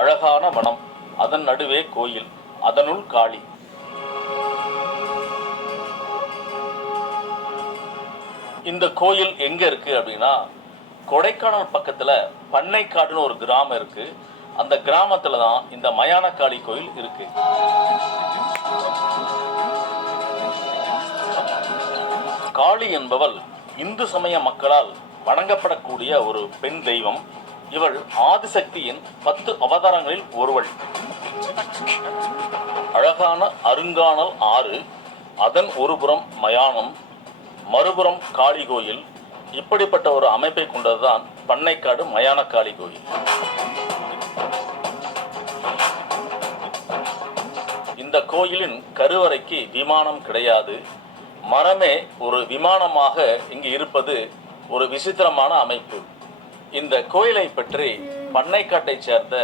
அழகான வனம் அதன் நடுவே கோயில் அதனுள் காளி. இந்த கோயில் எங்க இருக்கு அப்படின்னா கொடைக்கானல் பக்கத்துல பண்ணைக்காடுன்னு ஒரு கிராமம் இருக்கு. அந்த கிராமத்துல தான் இந்த மயானக்காளி கோயில் இருக்கு. காளி என்பவள் இந்து சமய மக்களால் வணங்கப்படக்கூடிய ஒரு பெண் தெய்வம். இவள் ஆதிசக்தியின் பத்து அவதாரங்களில் ஒருவள். அழகான அருங்கானல் ஆறு அதன் ஒருபுறம் மயானம் மறுபுறம் காளி கோயில். இப்படிப்பட்ட ஒரு அமைப்பை கொண்டதுதான் பண்ணைக்காடு மயான காளி கோயில். இந்த கோயிலின் கருவறைக்கு விமானம் கிடையாது. மரமே ஒரு விமானமாக இங்கு இருப்பது ஒரு விசித்திரமான அமைப்பு. இந்த கோயிலை பற்றி பண்ணைக்காட்டைச் சேர்ந்த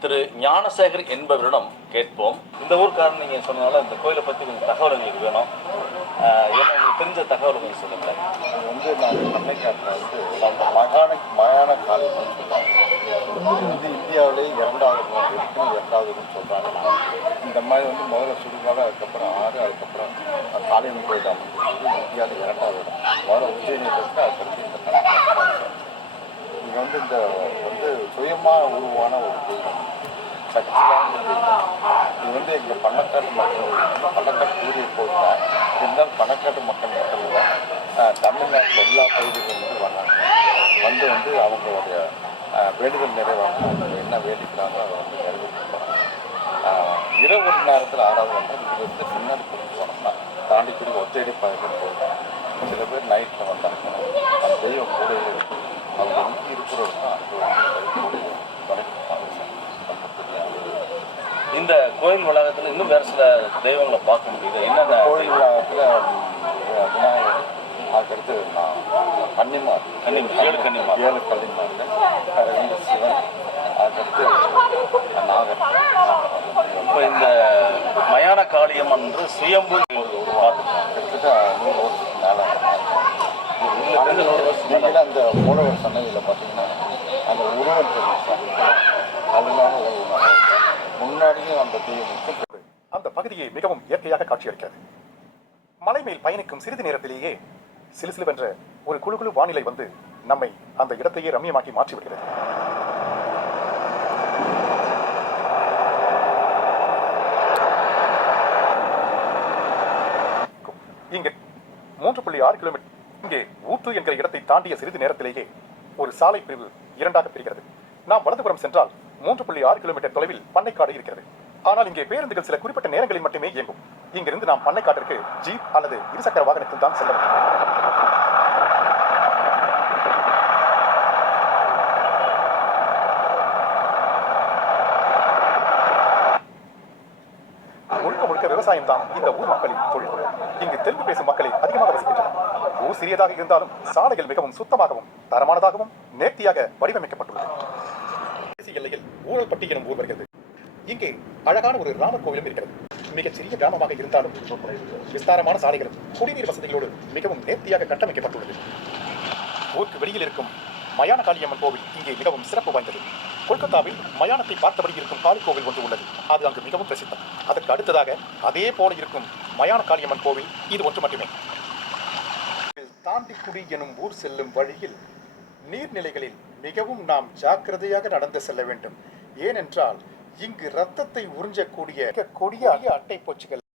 திரு ஞானசேகர் என்பவரிடம் கேட்போம். இந்த ஊர்க்காரன் நீங்க சொன்னதால இந்த கோயிலை பத்தி கொஞ்சம் தகவல் எங்களுக்கு வேணும். எனக்கு தெரிஞ்ச தகவல் கொஞ்சம் சொல்லுங்க இது வந்து நான் பண்ணைக்காட்டில் வந்து அந்த மகான மயான காலம் சொல்லுவாங்க. வந்து இந்தியாவிலே இரண்டாவது நோய் இரண்டாவதுன்னு சொல்கிறாங்க இந்த மாதிரி வந்து முதல்ல சுடுகாடு அதுக்கப்புறம் ஆறு அதுக்கப்புறம் காளியம்மன் கோயில் அமைஞ்சிருக்கு. இந்தியாவில் இரண்டாவது இடம். முதல்ல உஜ்ஜயினியில் இருக்கு அதுக்கடுத்து இந்த இது வந்து இந்த வந்து சுயமாக உருவான ஒரு தெய்வம் சக்தியான தெய்வம் இது வந்து எங்கள் பண்ணக்காட்டு மக்கள் பண்ணக்காட்டு கூறிய போட்டா இருந்தாலும் பண்ணக்காட்டு மக்கள் மட்டும் இல்லை தமிழ்நாட்டில் எல்லா பகுதிகளிலும் வந்து வர்றாங்க. வந்து வந்து அவங்களுடைய வேண்டுதல் நிறைவாக என்ன வேண்டிக்கிறாங்களோ அதை வந்து நிறைவேற்றிப்பாங்க இரவு ஒரு நேரத்தில் ஆறாவது வந்து இது வந்து பின்னாடி கொண்டு போனோம்னா தாண்டிக்குடி ஒத்தையடி பகுதியில் போயிடும் சில பேர் நைட்டில் வந்தாங்க அந்த தெய்வம் கூட இருக்கு அவங்க எங்கே இருக்கிறவங்க அங்கே வந்து கூட வணக்கம் இந்த கோயில் வளாகத்துல இன்னும் வேற சில தெய்வங்களை பார்க்க முடியுது. என்னென்ன கோயில் விழாவில் விநாயகர் அதுக்கடுத்து நான் கன்னிமார். கன்னிமார், ஏழு கன்னிமார். ஏழு கன்னிமாரில் ரெண்டு சிவன் அதுக்கடுத்து நாகர். இப்போ இந்த மயான காளியம்மன் என்று சுயம்பு கிட்டத்தட்ட நூறு வருஷத்துக்கு மேலே அந்த மூலவர் சன்னதியில் பார்த்தீங்கன்னா அந்த உருவம் தெரியும் சார். முன்னாடியே அந்த தெய்வம் அந்த பகுதியை மிகவும் இயற்கையாக காட்சியளிக்கிறது. மலை மேல் பயணிக்கும் சிறிது நேரத்திலேயே சிலுசிலுவென்ற ஒரு குழு குழு வானிலை வந்து நம்மை அந்த இடத்தையே ரம்யமாக்கி மாற்றிவிடுகிறது. இங்கே மூன்று புள்ளி ஆறு கிலோமீட்டர் இங்கே ஊத்து என்கிற இடத்தை தாண்டிய சிறிது நேரத்திலேயே ஒரு சாலை பிரிவு இரண்டாக பிரிகிறது. நாம் வலதுபுறம் சென்றால் மூன்று புள்ளி ஆறு கிலோமீட்டர் தொலைவில் பண்ணைக்காடு இருக்கிறது. ஆனால் இங்கே பேருந்துகள் சில குறிப்பிட்ட நேரங்களில் மட்டுமே இயங்கும். இங்கிருந்து நாம் பண்ணைக்காட்டிற்கு ஜீப் அல்லது இருசக்கர வாகனத்தில் தான் செல்ல வேண்டும் முழுக்க முழுக்க விவசாயம் தான் இந்த ஊர் மக்களின் தொழில். இங்கு தெலுங்கு பேசும் மக்களே அதிகமாக வசிக்கின்றனர். ஊர் சிறியதாக இருந்தாலும் சாலைகள் மிகவும் சுத்தமாகவும் தரமானதாகவும் நேர்த்தியாக வடிவமைக்கப்பட்டுள்ளது. தேசிய எல்லையில் ஊழல்பட்டி எனும் ஊர் வருகிறது இங்கே அழகான ஒரு ராமர் கோவிலும் இருக்கிறது. மிகச் சிறிய கிராமமாக இருந்தாலும் விஸ்தாரமான சாலைகளும் குடிநீர் வசதிகளோடு மிகவும் நேர்த்தியாக கட்டமைக்கப்பட்டுள்ளது. ஊருக்கு வெளியில் இருக்கும் மயான காளியம்மன் கோவில் இங்கே மிகவும் சிறப்பு வாய்ந்தது. கொல்கத்தாவில் மயானத்தை பார்த்தபடி இருக்கும் காளி கோவில் ஒன்று உள்ளது. அது அங்கு மிகவும் பிரசித்தம். அதற்கு அடுத்ததாக அதே போல இருக்கும் மயான காளியம்மன் கோவில் இது ஒன்று மட்டுமே. தாண்டிக்குடி எனும் ஊர் செல்லும் வழியில் நீர்நிலைகளில் மிகவும் நாம் ஜாக்கிரதையாக நடந்து செல்ல வேண்டும். ஏனென்றால் இங்கு ரத்தத்தை உறிஞ்சக்கூடிய கொடிய அட்டை பூச்சிகள்